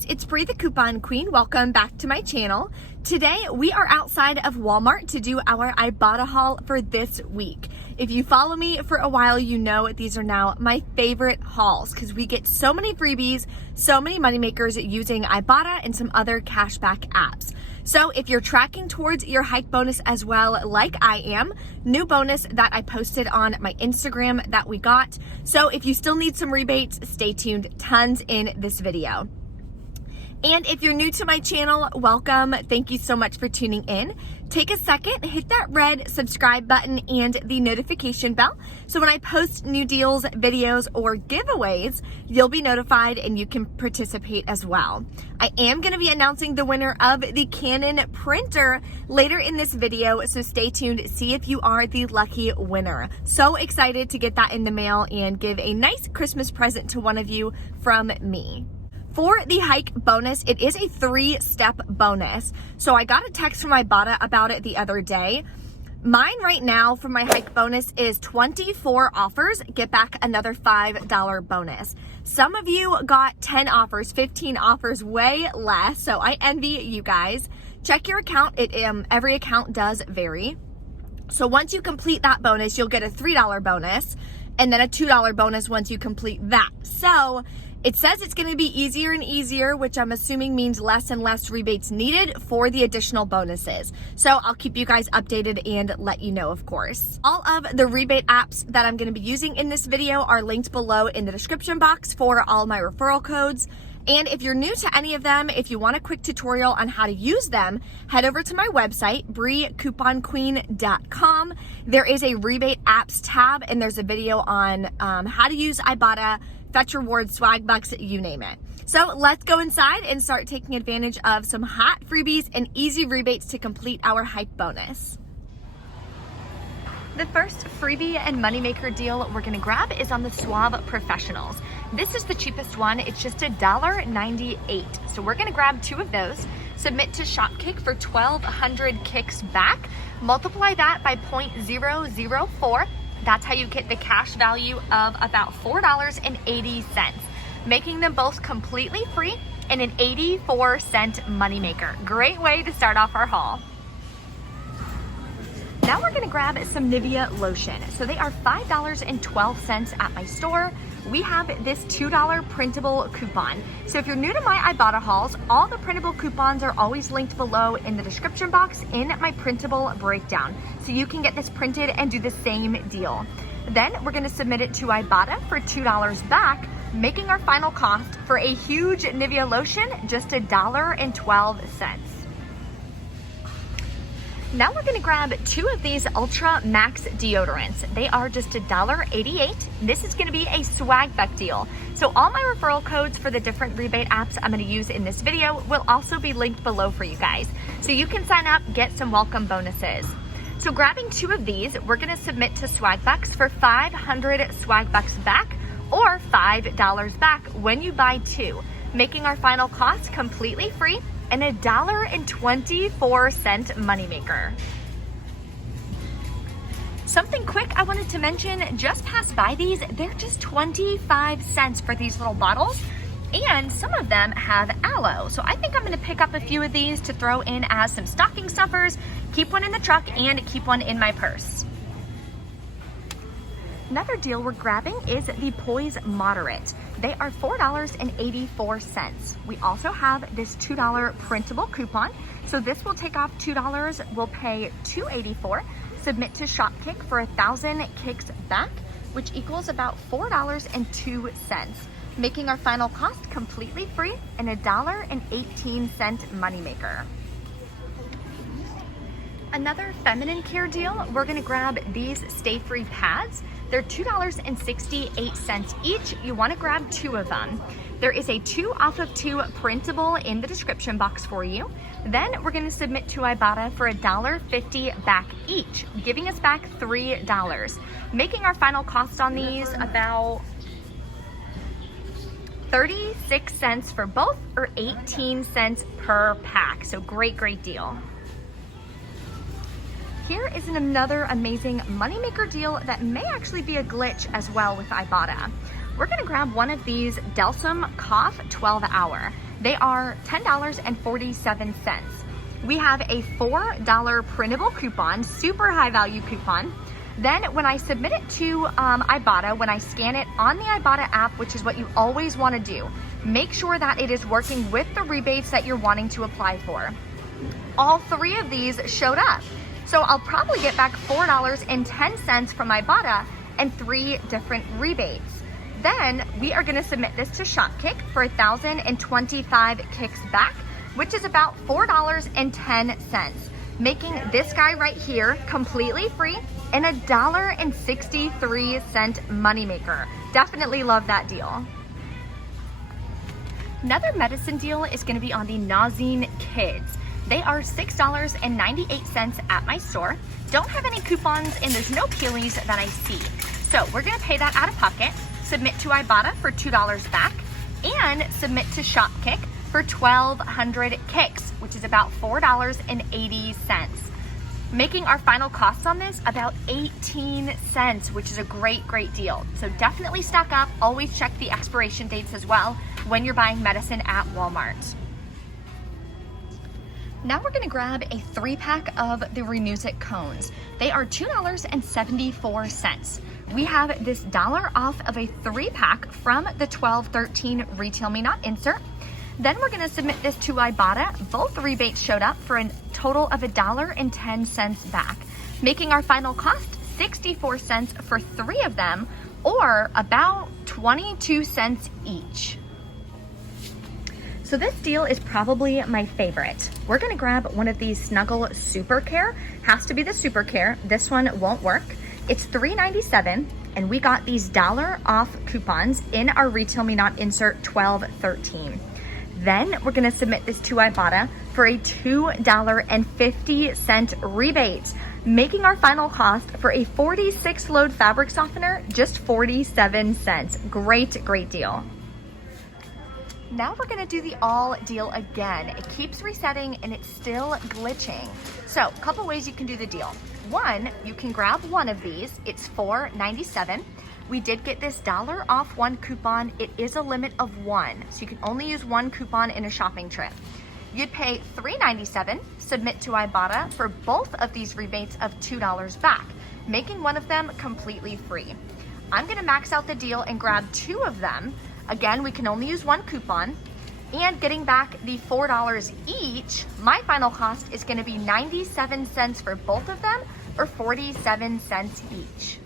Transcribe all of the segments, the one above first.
guys, it's Bree the Coupon Queen. Welcome back to my channel. Today we are outside of Walmart to do our Ibotta haul for this week. If you follow me for a while, you know these are now my favorite hauls because we get so many freebies, so many moneymakers using Ibotta and some other cashback apps. So if you're tracking towards your hike bonus as well, like I am, new bonus that I posted on my Instagram that we got. So if you still need some rebates, stay tuned, tons in this video. And if you're new to my channel, welcome. Thank you so much for tuning in. Take a second, hit that red subscribe button and the notification bell. So when I post new deals, videos, or giveaways, you'll be notified and you can participate as well. I am going to be announcing the winner of the Canon Printer later in this video, so stay tuned, see if you are the lucky winner. So excited to get that in the mail and give a nice Christmas present to one of you from me. For the hike bonus, it is a 3-step bonus. So I got a text from Ibotta about it the other day. Mine right now for my hike bonus is 24 offers, get back another $5 bonus. Some of you got 10 offers, 15 offers, way less. So I envy you guys. Check your account. Every account does vary. So once you complete that bonus, you'll get a $3 bonus and then a $2 bonus once you complete that. So it says it's going to be easier and easier, which I'm assuming means less and less rebates needed for the additional bonuses. So I'll keep you guys updated and let you know, of course. All of the rebate apps that I'm going to be using in this video are linked below in the description box for all my referral codes. And if you're new to any of them, if you want a quick tutorial on how to use them, head over to my website, breecouponqueen.com. There is a rebate apps tab and there's a video on how to use Ibotta, fetch rewards, swag bucks, you name it. So let's go inside and start taking advantage of some hot freebies and easy rebates to complete our hike bonus. The first freebie and moneymaker deal we're gonna grab is on the Suave Professionals. This is the cheapest one, it's just $1.98. So we're gonna grab 2 of those, submit to Shopkick for 1,200 kicks back, multiply that by 0.004. That's how you get the cash value of about $4.80, making them both completely free and an 84-cent moneymaker. Great way to start off our haul. Now we're gonna grab some Nivea Lotion. So they are $5.12 at my store. We have this $2 printable coupon. So if you're new to my Ibotta hauls, all the printable coupons are always linked below in the description box in my printable breakdown. So you can get this printed and do the same deal. Then we're gonna submit it to Ibotta for $2 back, making our final cost for a huge Nivea Lotion just $1.12. Now we're gonna grab 2 of these Ultra Max Deodorants. They are just $1.88. This is gonna be a swag buck deal. So all my referral codes for the different rebate apps I'm gonna use in this video will also be linked below for you guys. So you can sign up, get some welcome bonuses. So grabbing 2 of these, we're gonna submit to swag bucks for 500 swag bucks back or $5 back when you buy 2, making our final cost completely free and $1.24 moneymaker. Something quick I wanted to mention, just pass by these. They're just 25 cents for these little bottles, and some of them have aloe. So I think I'm gonna pick up a few of these to throw in as some stocking stuffers, keep one in the truck, and keep one in my purse. Another deal we're grabbing is the Poise Moderate. They are $4.84. We also have this $2 printable coupon. So this will take off $2, we'll pay $2.84, submit to Shopkick for 1,000 kicks back, which equals about $4.02, making our final cost completely free and $1.18 moneymaker. Another feminine care deal, we're gonna grab these Stay Free pads. They're $2.68 each. You wanna grab 2 of them. There is a 2 off of 2 printable in the description box for you. Then we're gonna submit to Ibotta for $1.50 back each, giving us back $3, making our final cost on these about 36 cents for both or 18 cents per pack. So great, great deal. Here is another amazing moneymaker deal that may actually be a glitch as well with Ibotta. We're gonna grab one of these Delsum Cough 12 Hour. They are $10.47. We have a $4 printable coupon, super high value coupon. Then when I submit it to Ibotta, when I scan it on the Ibotta app, which is what you always want to do, make sure that it is working with the rebates that you're wanting to apply for. All 3 of these showed up. So I'll probably get back $4.10 from Ibotta and 3 different rebates. Then we are gonna submit this to Shopkick for 1,025 kicks back, which is about $4.10, making this guy right here completely free and $1.63 moneymaker. Definitely love that deal. Another medicine deal is gonna be on the Nausine Kids. They are $6.98 at my store. Don't have any coupons and there's no peelies that I see. So we're gonna pay that out of pocket, submit to Ibotta for $2 back, and submit to Shopkick for 1,200 kicks, which is about $4.80. Making our final costs on this about 18 cents, which is a great deal. So definitely stock up, always check the expiration dates as well when you're buying medicine at Walmart. Now we're gonna grab a 3-pack of the Renewsit cones. They are $2.74. We have this $1 off of a 3-pack from the 12/13 Retail Me Not insert. Then we're gonna submit this to Ibotta. Both rebates showed up for a total of $1.10 back, making our final cost 64 cents for 3 of them, or about 22 cents each. So this deal is probably my favorite. We're gonna grab one of these Snuggle Super Care. Has to be the Super Care. This one won't work. It's $3.97, and we got these $1 off coupons in our Retail Me Not insert 12/13. Then we're gonna submit this to Ibotta for a $2.50 rebate, making our final cost for a 46 load fabric softener just 47 cents. Great deal. Now we're gonna do the all deal again. It keeps resetting and it's still glitching. So a couple ways you can do the deal. One, you can grab one of these. It's $4.97. We did get this $1 off 1 coupon. It is a limit of 1, so you can only use 1 coupon in a shopping trip. You'd pay $3.97, submit to Ibotta for both of these rebates of $2 back, making one of them completely free. I'm gonna max out the deal and grab 2 of them. Again, we can only use 1 coupon, and getting back the $4 each, my final cost is gonna be 97 cents for both of them, or 47 cents each.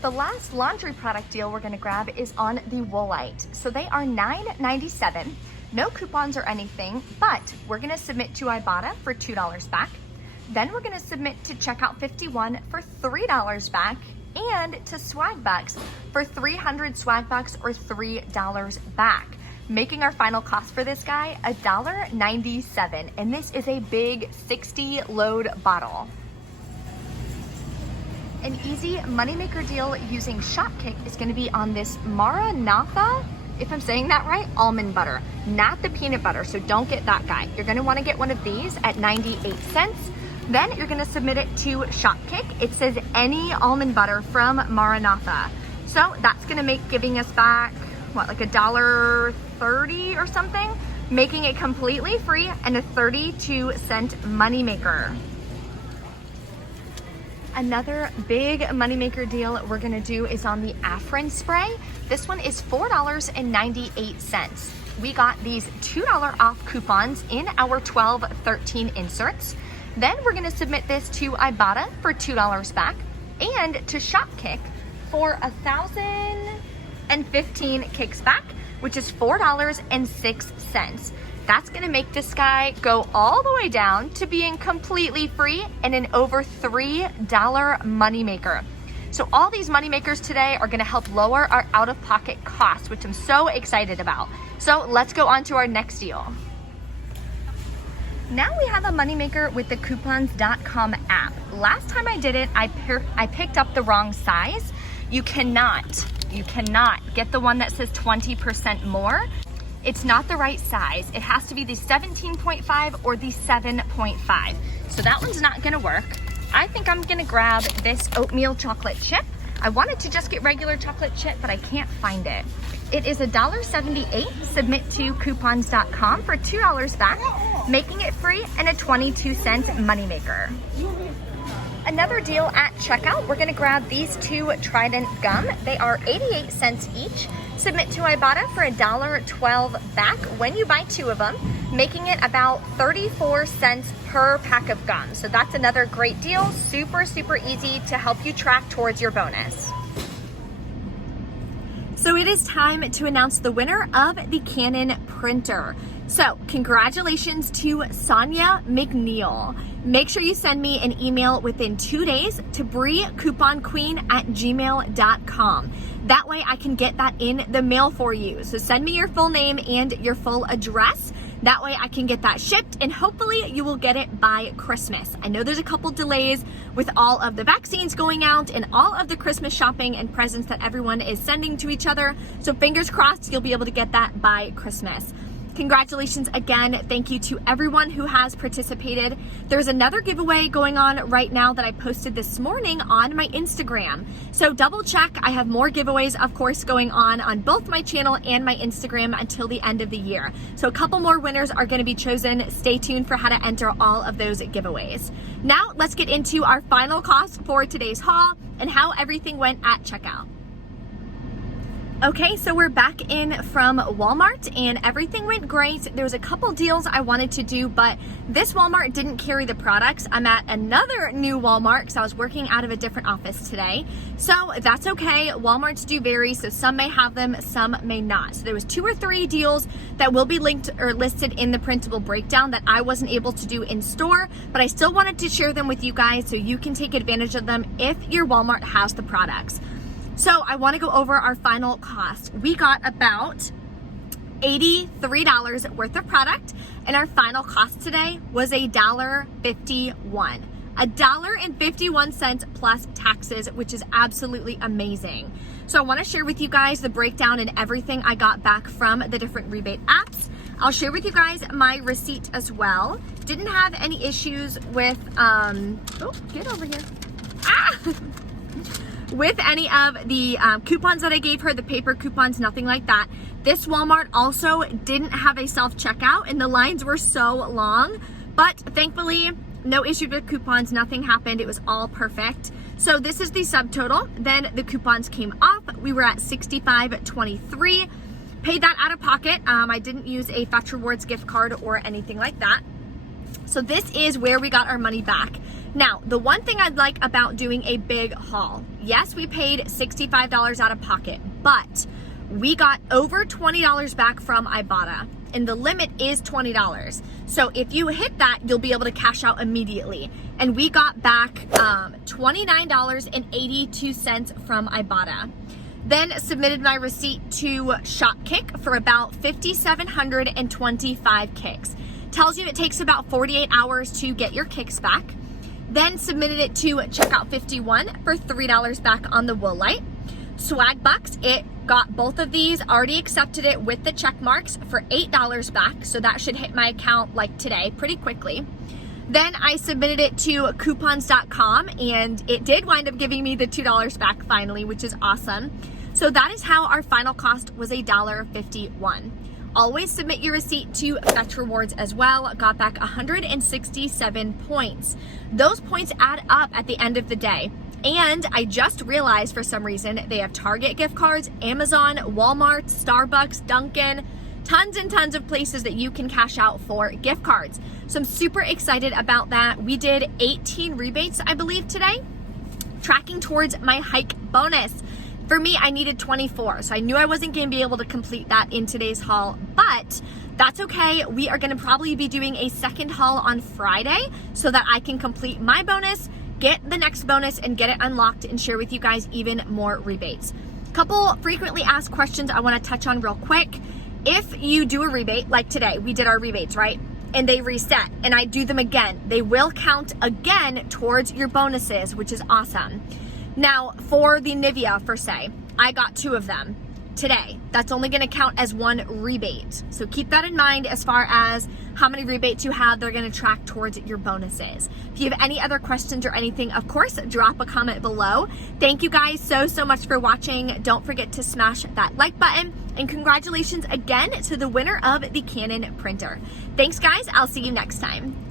The last laundry product deal we're gonna grab is on the Woolite. So they are $9.97, no coupons or anything, but we're gonna submit to Ibotta for $2 back. Then we're gonna submit to Checkout 51 for $3 back, and to Swagbucks for 300 Swagbucks or $3 back, making our final cost for this guy $1.97, and this is a big 60 load bottle. An easy moneymaker deal using Shopkick is gonna be on this Maranatha, if I'm saying that right, almond butter, not the peanut butter, so don't get that guy. You're gonna wanna get one of these at 98 cents. Then you're gonna submit it to Shopkick. It says any almond butter from Maranatha. So that's gonna make giving us back, what, like $1.30 or something, making it completely free and a 32-cent moneymaker. Another big moneymaker deal we're gonna do is on the Apron spray. This one is $4.98. We got these $2 off coupons in our 12/13 inserts. Then we're gonna submit this to Ibotta for $2 back, and to Shopkick for 1,015 kicks back, which is $4.06. That's gonna make this guy go all the way down to being completely free and an over $3 moneymaker. So all these moneymakers today are gonna help lower our out-of-pocket costs, which I'm so excited about. So let's go on to our next deal. Now we have a moneymaker with the coupons.com app. Last time I did it, I picked up the wrong size. You cannot get the one that says 20% more. It's not the right size. It has to be the 17.5 or the 7.5. So that one's not gonna work. I think I'm gonna grab this oatmeal chocolate chip. I wanted to just get regular chocolate chip, but I can't find it. it is $1.78. Submit to coupons.com for $2 back, making it free and a 22-cent moneymaker. Another deal at checkout, we're gonna grab these two Trident Gum. They are 88 cents each. Submit to Ibotta for $1.12 back when you buy two of them, making it about 34 cents per pack of gum. So that's another great deal. Super, super easy to help you track towards your bonus. So it is time to announce the winner of the Canon Printer. So congratulations to Sonia McNeil. Make sure you send me an email within 2 days to briecouponqueen@gmail.com. That way I can get that in the mail for you. So send me your full name and your full address. That way I can get that shipped and hopefully you will get it by Christmas. I know there's a couple delays with all of the vaccines going out and all of the Christmas shopping and presents that everyone is sending to each other. So fingers crossed you'll be able to get that by Christmas. Congratulations again. Thank you to everyone who has participated. There's another giveaway going on right now that I posted this morning on my Instagram. So double check. I have more giveaways, of course, going on both my channel and my Instagram until the end of the year. So a couple more winners are going to be chosen. Stay tuned for how to enter all of those giveaways. Now let's get into our final cost for today's haul and how everything went at checkout. Okay, so we're back in from Walmart and everything went great. There was a couple deals I wanted to do, but this Walmart didn't carry the products. I'm at another new Walmart because I was working out of a different office today. So that's okay. Walmarts do vary, so some may have them, some may not. So there was 2 or 3 deals that will be linked or listed in the printable breakdown that I wasn't able to do in store, but I still wanted to share them with you guys so you can take advantage of them if your Walmart has the products. So I want to go over our final cost. We got about $83 worth of product, and our final cost today was $1.51. $1.51 plus taxes, which is absolutely amazing. So I want to share with you guys the breakdown and everything I got back from the different rebate apps. I'll share with you guys my receipt as well. Didn't have any issues with, oh, get over here. Ah! With any of the coupons that I gave her, the paper coupons, nothing like that. This Walmart also didn't have a self-checkout and the lines were so long, but thankfully, no issue with coupons, nothing happened. It was all perfect. So this is the subtotal. Then the coupons came off. We were at $65.23. Paid that out of pocket. I didn't use a Fetch Rewards gift card or anything like that. So this is where we got our money back. Now, the one thing I'd like about doing a big haul, yes, we paid $65 out of pocket, but we got over $20 back from Ibotta, and the limit is $20. So if you hit that, you'll be able to cash out immediately. And we got back $29.82 from Ibotta. Then submitted my receipt to Shopkick for about 5,725 kicks. Tells you it takes about 48 hours to get your kicks back. Then submitted it to Checkout 51 for $3 back on the wool light. Swag Bucks, it got both of these, already accepted it with the check marks for $8 back. So that should hit my account like today pretty quickly. Then I submitted it to coupons.com and it did wind up giving me the $2 back finally, which is awesome. So that is how our final cost was $1.51. Always submit your receipt to Fetch Rewards as well. Got back 167 points. Those points add up at the end of the day. And I just realized for some reason they have Target gift cards, Amazon, Walmart, Starbucks, Dunkin', tons and tons of places that you can cash out for gift cards. So I'm super excited about that. We did 18 rebates, I believe, today, tracking towards my hike bonus. For me, I needed 24, so I knew I wasn't going to be able to complete that in today's haul, but that's okay. We are going to probably be doing a second haul on Friday so that I can complete my bonus, get the next bonus, and get it unlocked and share with you guys even more rebates. Couple frequently asked questions I want to touch on real quick. If you do a rebate, like today, we did our rebates, right? And they reset, and I do them again. They will count again towards your bonuses, which is awesome. Now, for the Nivea, for say, I got 2 of them. today. That's only going to count as one rebate. So keep that in mind as far as how many rebates you have. They're going to track towards your bonuses. If you have any other questions or anything, of course, drop a comment below. Thank you guys so much for watching. Don't forget to smash that like button, and congratulations again to the winner of the Canon printer. Thanks guys. I'll see you next time.